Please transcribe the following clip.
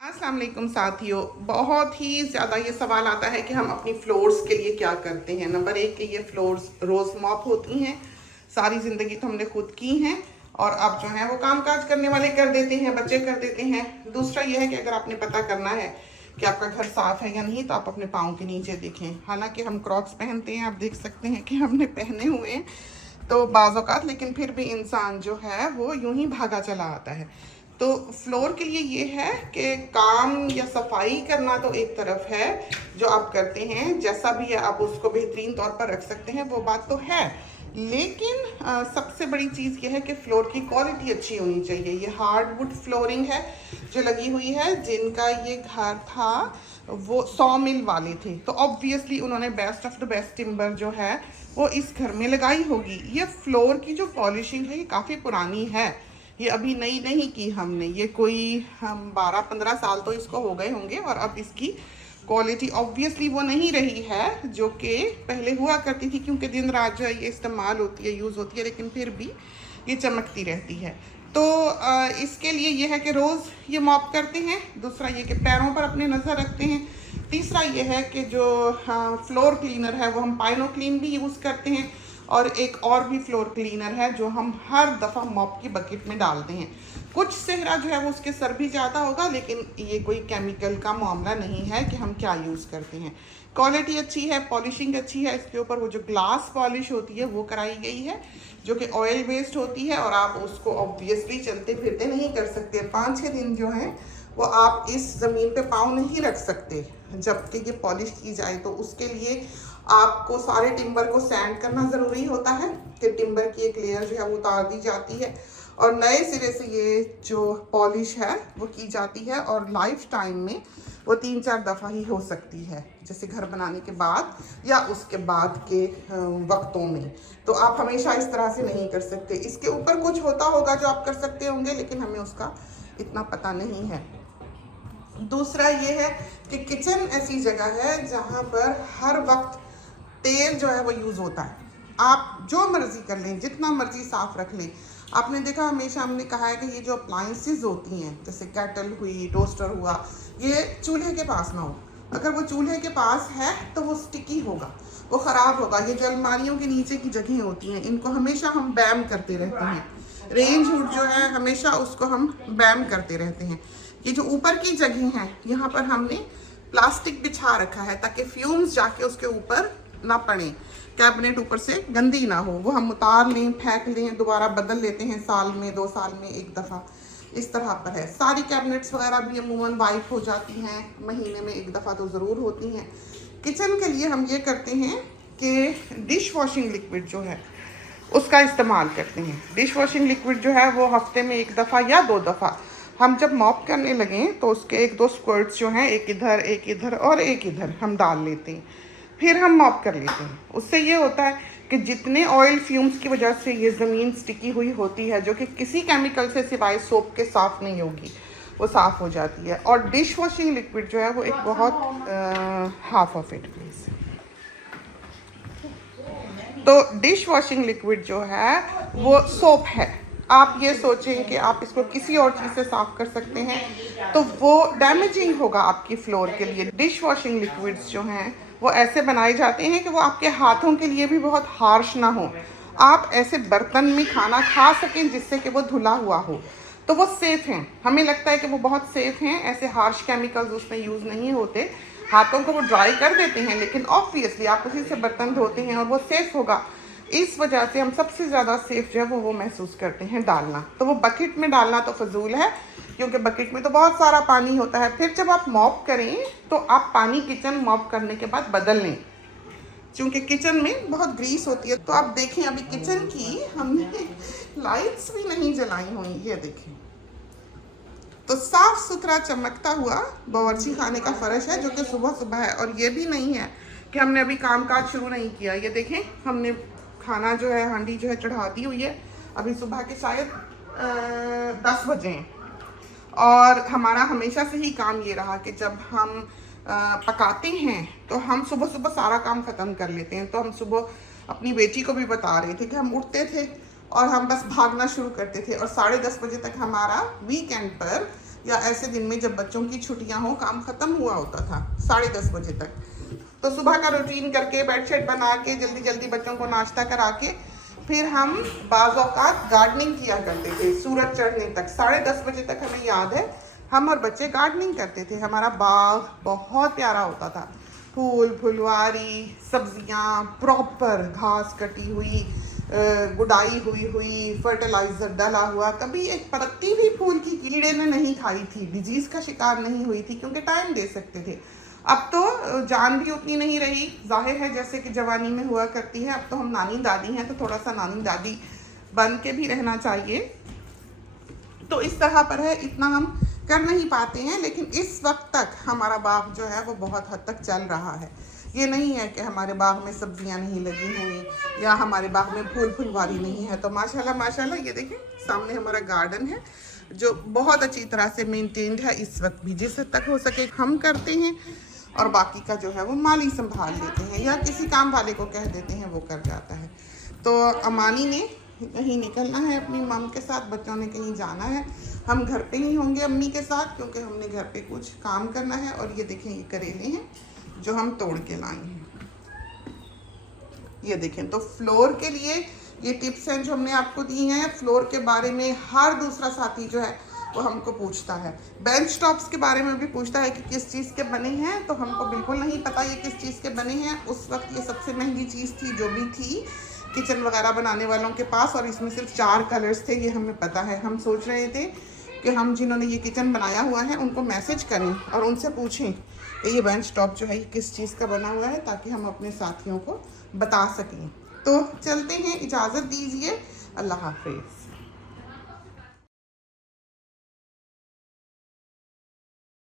अस्सलाम वालेकुम साथियों, बहुत ही ज़्यादा ये सवाल आता है कि हम अपनी फ्लोर्स के लिए क्या करते हैं। नंबर एक कि ये फ्लोर्स रोज़ मॉप होती हैं, सारी ज़िंदगी तो हमने खुद की हैं और अब जो है वो काम काज करने वाले कर देते हैं, बच्चे कर देते हैं। दूसरा ये है कि अगर आपने पता करना है कि आपका घर साफ़ है या नहीं तो आप अपने पाँव के नीचे देखें। हालांकि हम क्रॉक्स पहनते हैं, आप देख सकते हैं कि हमने पहने हुए हैं तो बाज़ औक़ात, लेकिन फिर भी इंसान जो है वो यूं ही भागा चला आता है। तो फ्लोर के लिए ये है कि काम या सफाई करना तो एक तरफ है जो आप करते हैं, जैसा भी है आप उसको बेहतरीन तौर पर रख सकते हैं, वो बात तो है। लेकिन सबसे बड़ी चीज़ ये है कि फ्लोर की क्वालिटी अच्छी होनी चाहिए। ये हार्डवुड फ्लोरिंग है जो लगी हुई है। जिनका ये घर था वो 100 मिल वाले थे, तो ऑब्वियसली उन्होंने best of the best timber जो है वो इस घर में लगाई होगी। ये फ्लोर की जो पॉलिशिंग है ये काफ़ी पुरानी है, ये अभी नई नहीं की हमने। ये कोई हम 12-15 साल तो इसको हो गए होंगे और अब इसकी क्वालिटी ऑब्वियसली वो नहीं रही है जो कि पहले हुआ करती थी, क्योंकि दिन रात जो है ये इस्तेमाल होती है, यूज़ होती है, लेकिन फिर भी ये चमकती रहती है। तो इसके लिए ये है कि रोज़ ये मॉप करते हैं। दूसरा ये कि पैरों पर अपने नज़र रखते हैं। तीसरा ये है कि जो फ्लोर क्लीनर है वो हम पाइनो क्लीन भी यूज़ करते हैं, और एक और भी फ्लोर क्लीनर है जो हम हर दफ़ा मॉप की बकेट में डालते हैं। कुछ सेहरा जो है वो उसके सर भी ज़्यादा होगा, लेकिन ये कोई केमिकल का मामला नहीं है कि हम क्या यूज़ करते हैं। क्वालिटी अच्छी है, पॉलिशिंग अच्छी है। इसके ऊपर वो जो ग्लास पॉलिश होती है वो कराई गई है जो कि ऑयल बेस्ड होती है, और आप उसको ऑब्वियसली चलते फिरते नहीं कर सकते। 5-6 दिन जो है वो आप इस ज़मीन पे पाँव नहीं रख सकते जबकि ये पॉलिश की जाए। तो उसके लिए आपको सारे टिम्बर को सैंड करना ज़रूरी होता है कि टिम्बर की एक लेयर जो है वो उतार दी जाती है और नए सिरे से ये जो पॉलिश है वो की जाती है। और लाइफ टाइम में वो 3-4 दफ़ा ही हो सकती है, जैसे घर बनाने के बाद या उसके बाद के वक्तों में। तो आप हमेशा इस तरह से नहीं कर सकते। इसके ऊपर कुछ होता होगा जो आप कर सकते होंगे, लेकिन हमें उसका इतना पता नहीं है। दूसरा ये है कि किचन ऐसी जगह है जहाँ पर हर वक्त तेल जो है वो यूज़ होता है। आप जो मर्ज़ी कर लें, जितना मर्ज़ी साफ़ रख लें। आपने देखा, हमेशा हमने कहा है कि ये जो अप्लाइंसेस होती हैं, जैसे केटल हुई, टोस्टर हुआ, ये चूल्हे के पास ना हो। अगर वो चूल्हे के पास है तो वो स्टिकी होगा, वो ख़राब होगा। ये जो अलमारियों के नीचे की जगह होती हैं, इनको हमेशा हम बैम करते रहते हैं। रेंज हुड जो है हमेशा उसको हम बैम करते रहते हैं। ये जो ऊपर की जगह है यहाँ पर हमने प्लास्टिक बिछा रखा है ताकि फ्यूम्स जाके उसके ऊपर ना पड़े, कैबिनेट ऊपर से गंदी ना हो। वो हम उतार लें, फेंक लें, दोबारा बदल लेते हैं साल में 2 साल में एक दफ़ा, इस तरह पर है। सारी कैबिनेट्स वगैरह भी अमूमन वाइप हो जाती हैं, महीने में एक दफ़ा तो ज़रूर होती हैं। किचन के लिए हम ये करते हैं कि डिश वॉशिंग लिक्विड जो है उसका इस्तेमाल करते हैं। डिश वॉशिंग लिक्विड जो है वो हफ्ते में 1 दफ़ा या 2 दफ़ा हम जब मॉप करने लगें तो उसके 1-2 स्क्वर्ट्स जो हैं, एक इधर और एक इधर हम डाल लेते हैं, फिर हम मॉप कर लेते हैं। उससे ये होता है कि जितने ऑयल फ्यूम्स की वजह से ये ज़मीन स्टिकी हुई होती है, जो कि किसी केमिकल से सिवाय सोप के साफ़ नहीं होगी, वो साफ़ हो जाती है। और डिश वॉशिंग लिक्विड जो है वो एक बहुत हाफ ऑफ इट प्लीज़। तो डिश वॉशिंग लिक्विड जो है वो सोप है। आप ये सोचें कि आप इसको किसी और चीज़ से साफ़ कर सकते हैं तो वो डैमेजिंग होगा आपकी फ्लोर के लिए। डिश वॉशिंग लिक्विड्स जो हैं वो ऐसे बनाए जाते हैं कि वो आपके हाथों के लिए भी बहुत हार्श ना हो, आप ऐसे बर्तन में खाना खा सकें जिससे कि वो धुला हुआ हो, तो वो सेफ़ हैं। हमें लगता है कि वो बहुत सेफ़ हैं, ऐसे हार्श केमिकल्स उसमें यूज़ नहीं होते। हाथों को वो ड्राई कर देते हैं, लेकिन ऑब्वियसली आप उसी से बर्तन धोते हैं और वो सेफ़ होगा। इस वजह से हम सबसे ज़्यादा सेफ़ जो है वो महसूस करते हैं डालना। तो वो बकेट में डालना तो फजूल है, क्योंकि बकेट में तो बहुत सारा पानी होता है। फिर जब आप मॉप करें तो आप पानी किचन मॉप करने के बाद बदल लें, क्योंकि किचन में बहुत ग्रीस होती है। तो आप देखें, अभी किचन की हमने लाइट्स भी नहीं जलाई हुई, ये देखें। तो साफ़ सुथरा चमकता हुआ बावर्ची खाने का फ़र्श है जो कि सुबह सुबह है। और ये भी नहीं है कि हमने अभी काम काज शुरू नहीं किया। ये देखें, हमने खाना जो है, हांडी जो है चढ़ा दी हुई है। अभी सुबह के शायद 10 बजे हैं, और हमारा हमेशा से ही काम ये रहा कि जब हम पकाते हैं तो हम सुबह सुबह सारा काम ख़त्म कर लेते हैं। तो हम सुबह अपनी बेटी को भी बता रहे थे कि हम उठते थे और हम बस भागना शुरू करते थे, और 10:30 बजे तक हमारा वीकेंड पर या ऐसे दिन में जब बच्चों की छुट्टियां हो, काम खत्म हुआ होता था 10:30 बजे तक। तो सुबह का रूटीन करके बेडशीट बना के जल्दी जल्दी बच्चों को नाश्ता करा के फिर हम बाज़ औक़ात गार्डनिंग किया करते थे सूरज चढ़ने तक। 10:30 बजे तक हमें याद है हम और बच्चे गार्डनिंग करते थे। हमारा बाग बहुत प्यारा होता था, फूल फुलवारी, सब्जियां, प्रॉपर घास कटी हुई, गुडाई हुई, फर्टिलाइज़र डाला हुआ, कभी एक पत्ती भी फूल की कीड़े ने नहीं खाई थी, डिजीज़ का शिकार नहीं हुई थी, क्योंकि टाइम दे सकते थे। अब तो जान भी उतनी नहीं रही, जाहिर है जैसे कि जवानी में हुआ करती है। अब तो हम नानी दादी हैं, तो थोड़ा सा नानी दादी बन के भी रहना चाहिए। तो इस तरह पर है, इतना हम कर नहीं पाते हैं, लेकिन इस वक्त तक हमारा बाग जो है वो बहुत हद तक चल रहा है। ये नहीं है कि हमारे बाग में सब्जियां नहीं लगी हुई या हमारे बाग में फूल फुलवारी नहीं है। तो माशाल्लाह माशाल्लाह, ये देखें सामने हमारा गार्डन है जो बहुत अच्छी तरह से मेंटेन्ड है। इस वक्त भी जिस हद तक हो सके हम करते हैं, और बाकी का जो है वो माली संभाल लेते हैं या किसी काम वाले को कह देते हैं, वो कर जाता है। तो अमानी ने कहीं निकलना है अपनी मम के साथ, बच्चों ने कहीं जाना है, हम घर पे ही होंगे अम्मी के साथ, क्योंकि हमने घर पे कुछ काम करना है। और ये देखें, ये करेले हैं जो हम तोड़ के लाए हैं, ये देखें। तो फ्लोर के लिए ये टिप्स हैं जो हमने आपको दी हैं। फ्लोर के बारे में हर दूसरा साथी जो है वो हमको पूछता है। बेंच टॉप्स के बारे में भी पूछता है कि किस चीज़ के बने हैं, तो हमको बिल्कुल नहीं पता ये किस चीज़ के बने हैं। उस वक्त ये सबसे महंगी चीज़ थी जो भी थी किचन वगैरह बनाने वालों के पास, और इसमें सिर्फ 4 कलर्स थे, ये हमें पता है। हम सोच रहे थे कि हम जिन्होंने ये किचन बनाया हुआ है उनको मैसेज करें और उनसे पूछें कि ये बेंच टॉप जो है ये किस चीज़ का बना हुआ है, ताकि हम अपने साथियों को बता सकें। तो चलते हैं, इजाज़त दीजिए, अल्लाह हाफिज़।